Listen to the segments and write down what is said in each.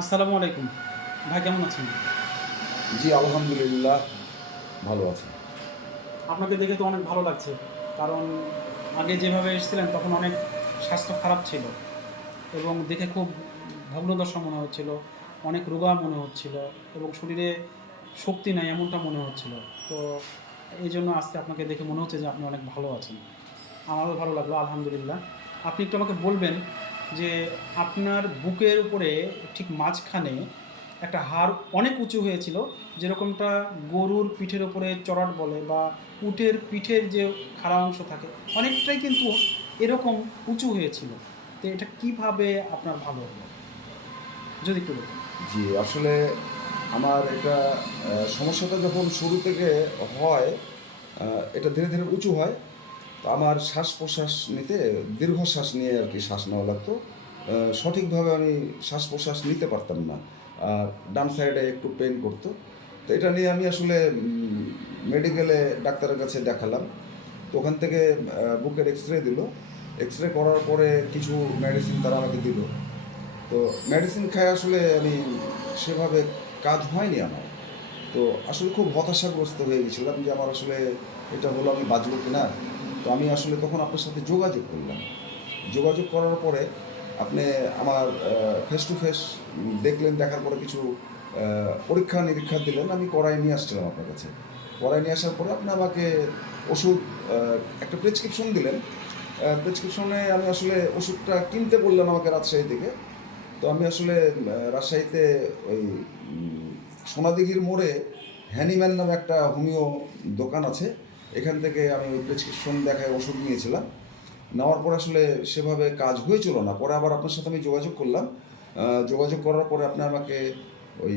আসসালামু আলাইকুম। ভাই কেমন আছেন? জি, আলহামদুলিল্লাহ ভালো আছি। আপনাকে দেখে তো অনেক ভালো লাগছে। কারণ আগে যেভাবে এসেছিলেন তখন অনেক স্বাস্থ্য খারাপ ছিল এবং দেখে খুব ভগ্নদশা মনে হচ্ছিল। অনেক রোগা মনে হচ্ছিল এবং শরীরে শক্তি নাই এমনটা মনে হচ্ছিল। তো এইজন্য আজকে আপনাকে দেখে মনে হচ্ছে যে আপনি অনেক ভালো আছেন। আমারও ভালো লাগলো আলহামদুলিল্লাহ। আপনি একটু আমাকে বলবেন যে আপনার বুকের উপরে ঠিক মাঝখানে একটা হাড় অনেক উঁচু হয়েছিল, যেরকমটা গরুর পিঠের উপরে চড়াট বলে বা উটের পিঠের যে খাড়া অংশ থাকে, অনেকটাই কিন্তু এরকম উঁচু হয়েছিল। তো এটা কিভাবে আপনার ভালো হলো? যদি একটু বলতেন। জি, আসলে আমার এটা সমস্যাটা যখন শুরু থেকে হয়, আ এটা ধীরে, ধীরে উঁচু হয়। তো আমার শ্বাস-প্রশ্বাস নিতে দীর্ঘশ্বাস নিয়ে আরকি শ্বাস নেওয়া লাগতো। আ সঠিকভাবে আমি শ্বাস-প্রশ্বাস নিতে পারতাম না। আর ডান সাইডে একটু পেইন করতো। তো এটা নিয়ে আমি আসলে মেডিকেলে ডাক্তারের কাছে দেখালাম। তো ওখান থেকে বুকের এক্স-রে দিল। এক্স-রে করার পরে কিছু মেডিসিন তারা আমাকে দিল। তো মেডিসিন খাই আসলে আমি সেভাবে কাজ হয়নি আমার। তো আসলে খুব হতাশাগ্রস্ত হয়ে গেছিলাম যে আমার আসলে এটা হলো আমি বাঁচব কিনা? তো আমি আসলে তখন আপনার সাথে যোগাযোগ করলাম। যোগাযোগ করার পরে আপনি আমার ফেস টু ফেস দেখলেন, দেখার পরে কিছু পরীক্ষা-নিরীক্ষা দিলেন। আমি করায় নিয়ে আসছিলাম আপনার কাছে। করায় নিয়ে আসার পরে আপনি আমাকে ওষুধ আ একটা প্রেসক্রিপশন দিলেন। প্রেসক্রিপশনে আমি আসলে ওষুধটা কিনতে বললেন আমাকে রাজশাহী থেকে। তো আমি আসলে রাজশাহীতে ওই উম সোনাদিঘির মোড়ে হ্যানিম্যান নামে একটা হোমিও দোকান আছে। এখান থেকে আমি ওই প্রেসক্রিপশন দেখায় ওষুধ নিয়েছিলাম। নেওয়ার পর আসলে সেভাবে কাজ হয়েছিল না। পরে আবার আপনার সাথে আমি যোগাযোগ করলাম। যোগাযোগ করার পরে আপনি আমাকে ওই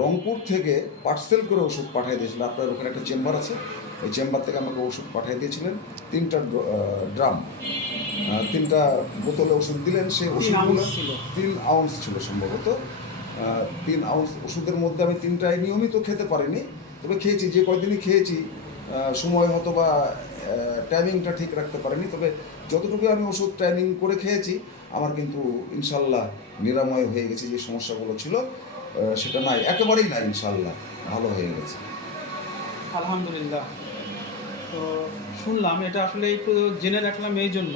রংপুর থেকে পার্সেল করে ওষুধ পাঠিয়ে দিয়েছিলেন। আপনার ওখানে একটা চেম্বার আছে। ওই চেম্বার থেকে আমাকে ওষুধ পাঠিয়ে দিয়েছিলেন। ৩ টা ড্রাম। ৩ টা বোতলে ওষুধ দিলেন। সেই ৩ আউন্স ওষুধগুলো ছিল। ৩ আউন্স ছিল সম্ভবত। ৩ আউন্স ওষুধের মধ্যে আমি ৩ টাই নিয়মিত খেতে পারিনি। তবে খেয়েছি, যে কয়দিনই খেয়েছি সময় হয়তো বা টাইমিংটা ঠিক রাখতে পারিনি। তবে যতটুকু আমি ওষুধ টাইমিং করে খেয়েছি, আমার কিন্তু ইনশাআল্লাহ নিরাময় হয়ে গেছে। যে সমস্যাগুলো ছিল সেটা নাই, একেবারেই নাই ইনশাআল্লাহ। ভালো হয়ে গেছে। আলহামদুলিল্লাহ। তো শুনলাম এটা আসলে একটু জেনে রাখলাম এই জন্য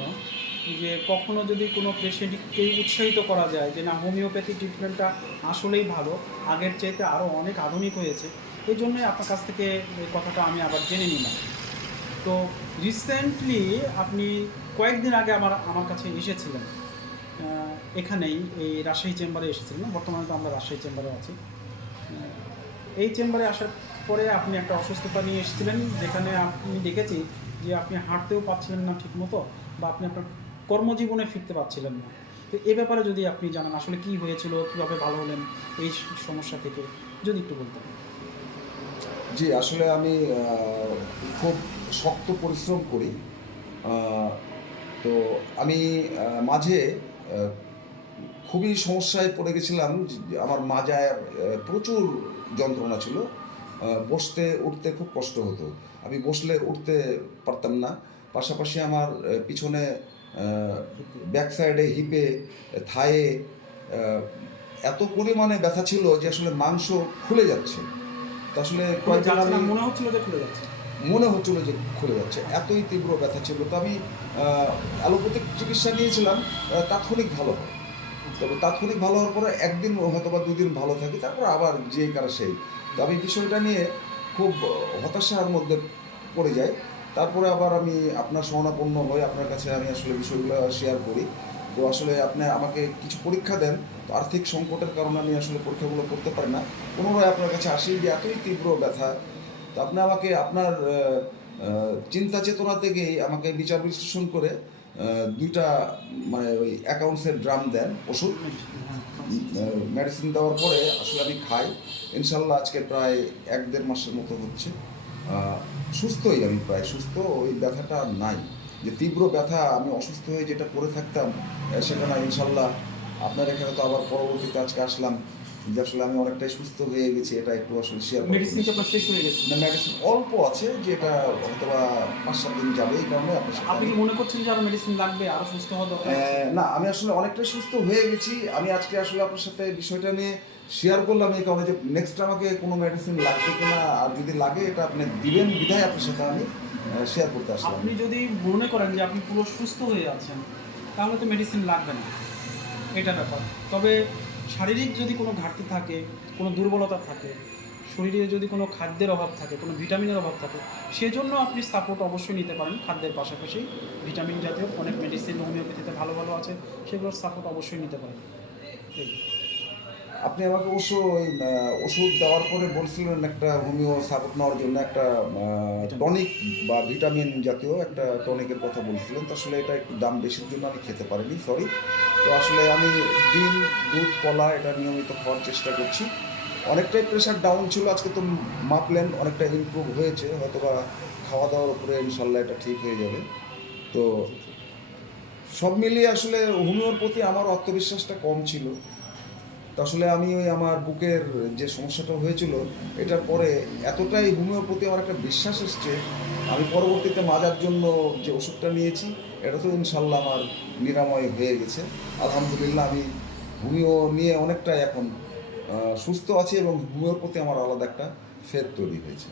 যে কখনো যদি কোনো পেশেন্টকে উৎসাহিত করা যায় যে না, হোমিওপ্যাথি ট্রিটমেন্টটা আসলেই ভালো, আগের চাইতে আরও অনেক আধুনিক হয়েছে, এই জন্যই আপনার কাছ থেকে এই কথাটা আমি আবার জেনে নিলাম। তো রিসেন্টলি আপনি কয়েকদিন আগে আমার আমার কাছে এসেছিলেন, এখানেই এই রাজশাহী চেম্বারে এসেছিলেন। বর্তমানে তো আমরা রাজশাহী চেম্বারে আছি। এই চেম্বারে আসার পরে আপনি একটা অসুস্থতা নিয়ে এসেছিলেন, যেখানে আমি দেখেছি যে আপনি হাঁটতেও পারছিলেন না ঠিকমতো বা আপনি আপনার কর্মজীবনে ফিরতে পারছিলেন না। তো এ ব্যাপারে যদি আপনি জানান আসলে কী হয়েছিল, কীভাবে ভালো হলেন এই সমস্যা থেকে, যদি একটু বলতেন। জি, আসলে আমি খুব শক্ত পরিশ্রম করি। আ তো আমি মাঝে আ খুবই সমস্যায় পড়ে গেছিলাম। আমার মাজায় প্রচুর যন্ত্রণা ছিল। বসতে উঠতে খুব কষ্ট হতো। আমি বসলে উঠতে পারতাম না। পাশাপাশি আমার পিছনে আ ব্যাক সাইডে, হিপে, থায়ে আ এত পরিমাণে ব্যথা ছিল যে আসলে মাংস খুলে যাচ্ছে। তো আসলে খুলে কয়েকদিন যাচ্ছে আমি না, মনে হচ্ছিল যে খুলে যাচ্ছে। মনে হচ্ছিল যে খুলে যাচ্ছে। আচ্ছা। এতই তীব্র ব্যথা ছিল। তো আমি আ অ্যালোপ্যাথিক চিকিৎসা নিয়েছিলাম। তাৎক্ষণিক ভালো হয়। আচ্ছা। তবে তাৎক্ষণিক ভালো হওয়ার পরে ১ দিন হয়তোবা ২ দিন ভালো থাকি। তারপর আবার যেই কার সেই। তো আমি বিষয়টা নিয়ে খুব হতাশার মধ্যে পড়ে যাই। তারপরে আবার আমি আপনার শরণাপন্ন হয়ে আপনার কাছে আমি আসলে বিষয়গুলো শেয়ার করি। তো আসলে আপনি আমাকে কিছু পরীক্ষা দেন। তো আর্থিক সংকটের কারণে আমি আসলে পরীক্ষাগুলো করতে পারি না। পুনরায় আপনার কাছে আসি যে এতই তীব্র ব্যথা। তো আপনি আমাকে আপনার আ চিন্তা চেতনা থেকেই আমাকে বিচার বিশ্লেষণ করে ২ টা মানে ওই অ্যাকাউন্টসের ড্রাম দেন ওষুধ। হ্যাঁ, মেডিসিন দেওয়ার পরে আসলে আমি খাই। ইনশাআল্লাহ আজকে প্রায় ১-১.৫ মাসের মতো হচ্ছে। আ সুস্থই আমি প্রায় সুস্থ। ওই ব্যথাটা আর নাই। যে তীব্র ব্যথা আমি অসুস্থ হয়ে যেটা পড়ে থাকতাম সেটা না ইনশাআল্লাহ। আপনার এখানে তো আবার পরবর্তীতে আজকে আসলাম। যে আসলে আমি অনেকটাই সুস্থ হয়ে গেছি, এটা একটু আসলে শেয়ার মেডিসিন কি আপনার শেষ হয়ে গেছে? না, মেডিসিন অল্প আছে, যেটা হয়তোবা 5-7 দিন যাবে, এই কারণে আপনার সাথে আপনি কি মনে করছেন যে আরো মেডিসিন লাগবে, আরো সুস্থ হওয়া দরকার আছে? না, আমি আসলে অনেকটাই সুস্থ হয়ে গেছি। আমি আজকে আসলে আপনার সাথে বিষয়টা নিয়ে শেয়ার করলাম এই কারণে যে নেক্সট আমাকে কোনো মেডিসিন লাগবে কিনা, আর যদি লাগে এটা আপনি দিবেন বিধায় আপনার সাথে আমি শেয়ার করতে আসলাম। আপনি যদি মনে করেন যে আপনি পুরো সুস্থ হয়ে আছেন, তাহলে তো মেডিসিন লাগবে না, এটা ব্যাপার। তবে শারীরিক যদি কোনো ঘাটতি থাকে, কোনো দুর্বলতা থাকে, শরীরে যদি কোনো খাদ্যের অভাব থাকে, কোনো ভিটামিনের অভাব থাকে, সেজন্য আপনি সাপোর্ট অবশ্যই নিতে পারেন। খাদ্যের পাশাপাশি ভিটামিন জাতীয় অনেক মেডিসিন হোমিওপ্যাথিতে ভালো ভালো আছে, সেগুলোর সাপোর্ট অবশ্যই নিতে পারেন। এই আপনি আমাকে অবশ্য ওই ওষুধ দেওয়ার পরে বলছিলেন একটা হোমিও সাপোর্ট নেওয়ার জন্য একটা টনিক বা ভিটামিন জাতীয় একটা টনিকের কথা বলছিলেন। তো আসলে এটা একটু দাম বেশির জন্য আমি খেতে পারিনি, সরি। তো আসলে আমি ডিম, দুধ, কলা এটা নিয়মিত খাওয়ার চেষ্টা করছি। অনেকটাই প্রেশার ডাউন ছিল, আজকে তো মাপলেন অনেকটা ইমপ্রুভ হয়েছে, হয়তোবা খাওয়া দাওয়ার উপরে ইনশাল্লাহ এটা ঠিক হয়ে যাবে। তো সব মিলিয়ে আসলে হোমিওর প্রতি আমার আত্মবিশ্বাসটা কম ছিল। তো আসলে আমি ওই আমার বুকের যে সমস্যাটা হয়েছিল, এটার পরে এতটাই হোমিওর প্রতি আমার একটা বিশ্বাস এসছে, আমি পরবর্তীতে মাজার জন্য যে ওষুধটা নিয়েছি, এটা তো ইনশাল্লাহ আমার নিরাময় হয়ে গেছে। আলহামদুলিল্লাহ, আমি হোমিও নিয়ে অনেকটাই এখন সুস্থ আছি এবং হোমিওর প্রতি আমার আলাদা একটা ফেদ তৈরি হয়েছে।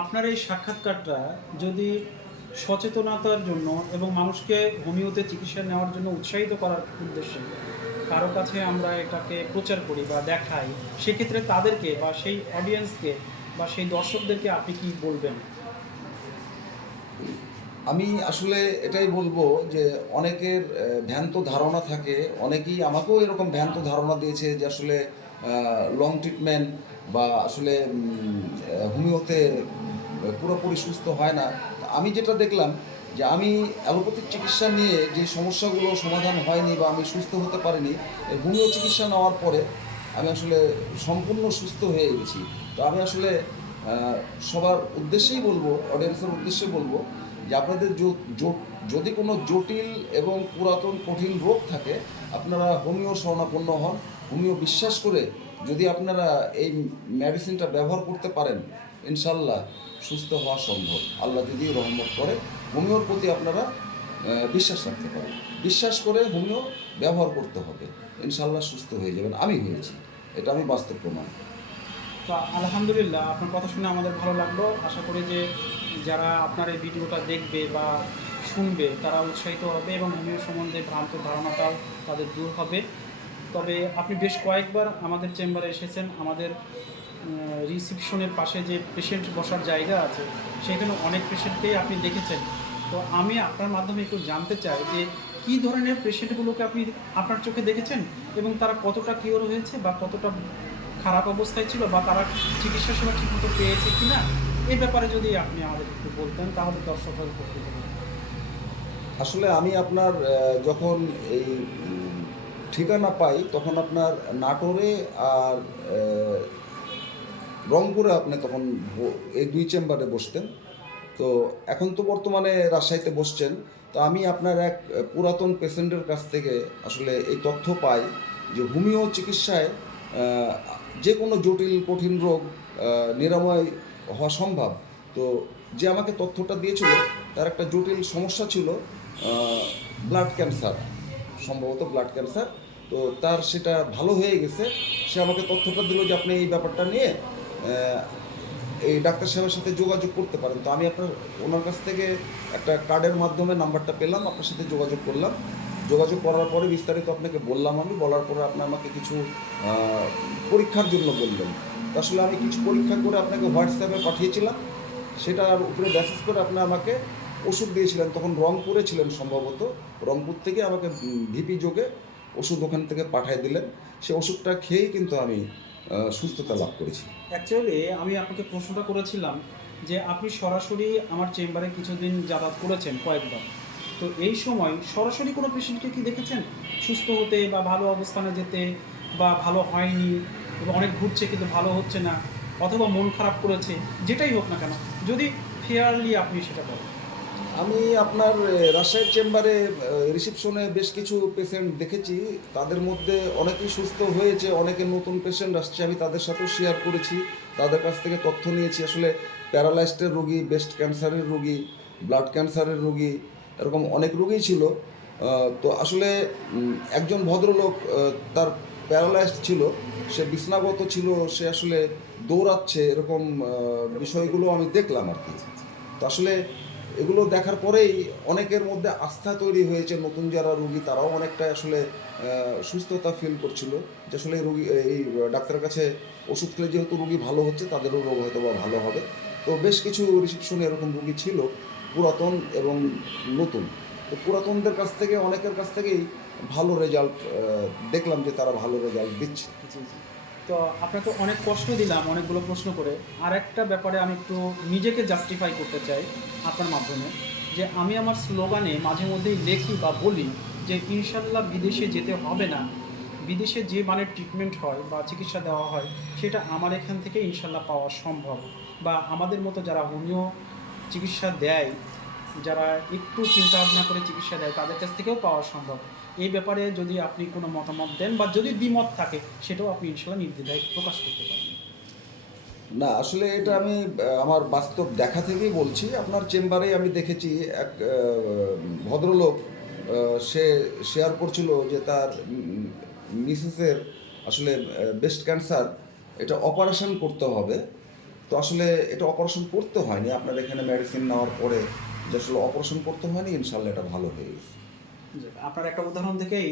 আপনার এই সাক্ষাৎকারটা যদি সচেতনতার জন্য এবং মানুষকে হোমিওতে চিকিৎসা নেওয়ার জন্য উৎসাহিত করার উদ্দেশ্যে কারো কাছে আমরা এটাকে প্রচার করি বা দেখাই, সেক্ষেত্রে তাদেরকে বা সেই অডিয়েন্সকে বা সেই দর্শকদেরকে আপনি কি বলবেন? আমি আসলে এটাই বলবো যে অনেকের ভ্রান্ত ধারণা থাকে, অনেকেই আমাকেও এরকম ভ্রান্ত ধারণা দিয়েছে যে আসলে লং ট্রিটমেন্ট বা আসলে হোমিওতে পুরোপুরি সুস্থ হয় না। আমি যেটা দেখলাম যে আমি অ্যালোপ্যাথিক চিকিৎসা নিয়ে যে সমস্যাগুলো সমাধান হয়নি বা আমি সুস্থ হতে পারিনি, এই হোমিও চিকিৎসা নেওয়ার পরে আমি আসলে সম্পূর্ণ সুস্থ হয়ে গেছি। তো আমি আসলে সবার উদ্দেশ্যেই বলবো, অডিয়েন্সের উদ্দেশ্যে বলবো যে আপনাদের যদি কোনো জটিল এবং পুরাতন কঠিন রোগ থাকে, আপনারা হোমিও শরণাপন্ন হন। হোমিও বিশ্বাস করে যদি আপনারা এই মেডিসিনটা ব্যবহার করতে পারেন, ইনশাল্লাহ সুস্থ হওয়া সম্ভব। আল্লাহ যদি রহমত করে, হোমিওর প্রতি আপনারা বিশ্বাস রাখতে পারেন। বিশ্বাস করে হোমিও ব্যবহার করতে হবে, ইনশাল্লাহ সুস্থ হয়ে যাবেন। আমি হয়েছি, এটা আমি বাস্তব প্রমাণ। তো আলহামদুলিল্লাহ, আপনার কথা শুনে আমাদের ভালো লাগলো। আশা করি যে যারা আপনার এই ভিডিওটা দেখবে বা শুনবে তারা উৎসাহিত হবে এবং হোমিও সম্বন্ধে ভ্রান্ত ধারণাটাও তাদের দূর হবে। তবে আপনি বেশ কয়েকবার আমাদের চেম্বারে এসেছেন। আমাদের রিসিপশনের পাশে যে পেশেন্ট বসার জায়গা আছে, সেখানে অনেক পেশেন্টকেই আপনি দেখেছেন। তো আমি আপনার মাধ্যমে একটু জানতে চাই যে কী ধরনের পেশেন্টগুলোকে আপনি আপনার চোখে দেখেছেন এবং তারা কতটা কিওর হয়েছে বা কতটা খারাপ অবস্থায় ছিল বা তারা চিকিৎসা সেবা ঠিকমতো পেয়েছে কি না, এ ব্যাপারে যদি আপনি আমাদের একটু বলতেন তাহলে দর্শকরা উপকৃত হতেন। আসলে আমি আপনার যখন এই ঠিকানা পাই, তখন আপনার নাটোরে আর রংপুরে আপনি তখন এই 2 চেম্বারে বসতেন। তো এখন তো বর্তমানে রাজশাহীতে বসছেন। তো আমি আপনার এক পুরাতন পেশেন্টের কাছ থেকে আসলে এই তথ্য পাই যে হোমিও চিকিৎসায় আহ, যে কোনো জটিল কঠিন রোগ নিরাময় হওয়া সম্ভব। তো যে আমাকে তথ্যটা দিয়েছিল, তার একটা জটিল সমস্যা ছিল, ব্লাড ক্যান্সার, সম্ভবত ব্লাড ক্যান্সার। তো তার সেটা ভালো হয়ে গেছে। সে আমাকে তথ্যটা দিল যে আপনি এই ব্যাপারটা নিয়ে এই ডাক্তার সাহেবের সাথে যোগাযোগ করতে পারেন। তো আমি ওনার কাছ থেকে একটা কার্ডের মাধ্যমে নাম্বারটা পেলাম, আপনার সাথে যোগাযোগ করলাম। যোগাযোগ করার পরে বিস্তারিত আপনাকে বললাম। আমি বলার পরে আপনি আমাকে কিছু পরীক্ষার জন্য বললেন। তো আসলে আমি কিছু পরীক্ষা করে আপনাকে হোয়াটসঅ্যাপে পাঠিয়েছিলাম। সেটার উপরে বেসিস করে আপনি আমাকে ওষুধ দিয়েছিলেন। তখন রংপুরে ছিলেন সম্ভবত, রংপুর থেকে আমাকে ভিপি যোগে ওষুধ ওখান থেকে পাঠিয়ে দিলেন। সে ওষুধটা খেয়েই কিন্তু আমি সুস্থতা লাভ করেছি। অ্যাকচুয়ালি আমি আপনাকে প্রশ্নটা করেছিলাম যে আপনি সরাসরি আমার চেম্বারে কিছুদিন যাতায়াত করেছেন কয়েকবার। তো এই সময় সরাসরি কোনো পেশেন্টকে কি দেখেছেন সুস্থ হতে বা ভালো অবস্থানে যেতে, বা ভালো হয়নি এবং অনেক ঘুরছে কিন্তু ভালো হচ্ছে না, অথবা মন খারাপ করেছে, যেটাই হোক না কেন, যদি ফেয়ারলি আপনি সেটা বলেন। আমি আপনার রাজশাহীর চেম্বারে রিসেপশনে বেশ কিছু পেশেন্ট দেখেছি। তাদের মধ্যে অনেকেই সুস্থ হয়েছে, অনেকে নতুন পেশেন্ট আসছে। আমি তাদের সাথেও শেয়ার করেছি, তাদের কাছ থেকে তথ্য নিয়েছি। আসলে প্যারালাইজডের রোগী, ব্রেস্ট ক্যান্সারের রোগী, ব্লাড ক্যান্সারের রোগী, এরকম অনেক রোগীই ছিল। তো আসলে একজন ভদ্রলোক, তার প্যারালাইজড ছিল, সে বিছনাগত ছিল, সে আসলে দৌড়াচ্ছে, এরকম বিষয়গুলো আমি দেখলাম আর কি। তো আসলে এগুলো দেখার পরেই অনেকের মধ্যে আস্থা তৈরি হয়েছে। নতুন যারা রুগী তারাও অনেকটা আসলে সুস্থতা ফিল করছিল, যে আসলে রুগী এই ডাক্তারের কাছে ওষুধ খেলে যেহেতু রুগী ভালো হচ্ছে, তাদেরও রোগ হয়তো বা ভালো হবে। তো বেশ কিছু রিসেপশনে এরকম রুগী ছিল, পুরাতন এবং নতুন। তো পুরাতনদের কাছ থেকে, অনেকের কাছ থেকেই ভালো রেজাল্ট দেখলাম, যে তারা ভালো রেজাল্ট দিচ্ছে। জি জি। তো আপনাকে অনেক কষ্ট দিলাম অনেকগুলো প্রশ্ন করে। আর একটা ব্যাপারে আমি একটু নিজেকে জাস্টিফাই করতে চাই আপনার মাধ্যমে, যে আমি আমার স্লোগানে মাঝে মধ্যেই লেখি বা বলি যে ইনশাল্লাহ বিদেশে যেতে হবে না, বিদেশে যে মানের ট্রিটমেন্ট হয় বা চিকিৎসা দেওয়া হয় সেটা আমার এখান থেকে ইনশাল্লাহ পাওয়া সম্ভব। বা আমাদের মতো যারা হোমিও চিকিৎসা দেয়, যারা একটু চিন্তা ভাবনা করে চিকিৎসা দেয়, তাদের কাছ থেকেও পাওয়া সম্ভব। এই ব্যাপারে যদি আপনি কোনো মতামত দেন বা যদি দ্বিমত থাকে, সেটাও আপনি ইনশাল্লাহ নির্দ্বিধায় প্রকাশ করতে পারবেন। না, আসলে এটা আমি আমার বাস্তব দেখা থেকেই বলছি। আপনার চেম্বারেই আমি দেখেছি এক ভদ্রলোক, সে শেয়ার করছিল যে তার মিসেসের আসলে ব্রেস্ট ক্যান্সার, এটা অপারেশন করতে হবে। তো আসলে এটা অপারেশন করতে হয়নি, আপনার এখানে মেডিসিন নেওয়ার পরে যে আসলে অপারেশন করতে হয়নি, ইনশাল্লাহ এটা ভালো হয়ে গেছে। যাক, আপনার একটা উদাহরণ থেকেই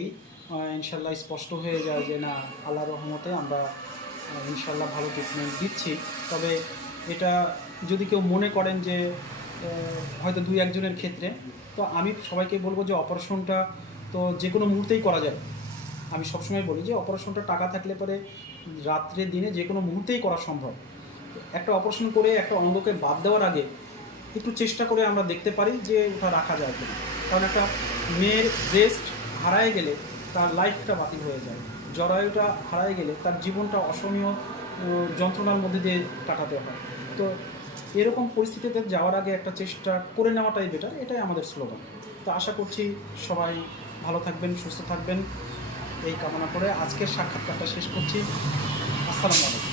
ইনশাল্লাহ স্পষ্ট হয়ে যায় যে না, আল্লাহর রহমতে আমরা ইনশাল্লাহ ভালো ট্রিটমেন্ট দিচ্ছি। তবে এটা যদি কেউ মনে করেন যে হয়তো দুই একজনের ক্ষেত্রে, তো আমি সবাইকে বলবো যে অপারেশনটা তো যে কোনো মুহূর্তেই করা যায়। আমি সবসময় বলি যে অপারেশনটা টাকা থাকলে পরে রাত্রে দিনে যে কোনো মুহূর্তেই করা সম্ভব। একটা অপারেশন করে একটা অঙ্গকে বাদ দেওয়ার আগে একটু চেষ্টা করে আমরা দেখতে পারি যে ওটা রাখা যায় কিনা। কারণ একটা মেয়ের ব্রেস্ট হারায় গেলে তার লাইফটা বাতিল হয়ে যায়, জরায়ুটা হারায় গেলে তার জীবনটা অসহনীয় যন্ত্রণার মধ্যে দিয়ে কাটাতে হয়। তো এরকম পরিস্থিতিতে যাওয়ার আগে একটা চেষ্টা করে নেওয়াটাই বেটার, এটাই আমাদের স্লোগান। তো আশা করছি সবাই ভালো থাকবেন, সুস্থ থাকবেন, এই কামনা করে আজকের সাক্ষাৎকারটা শেষ করছি। আসসালামু আলাইকুম।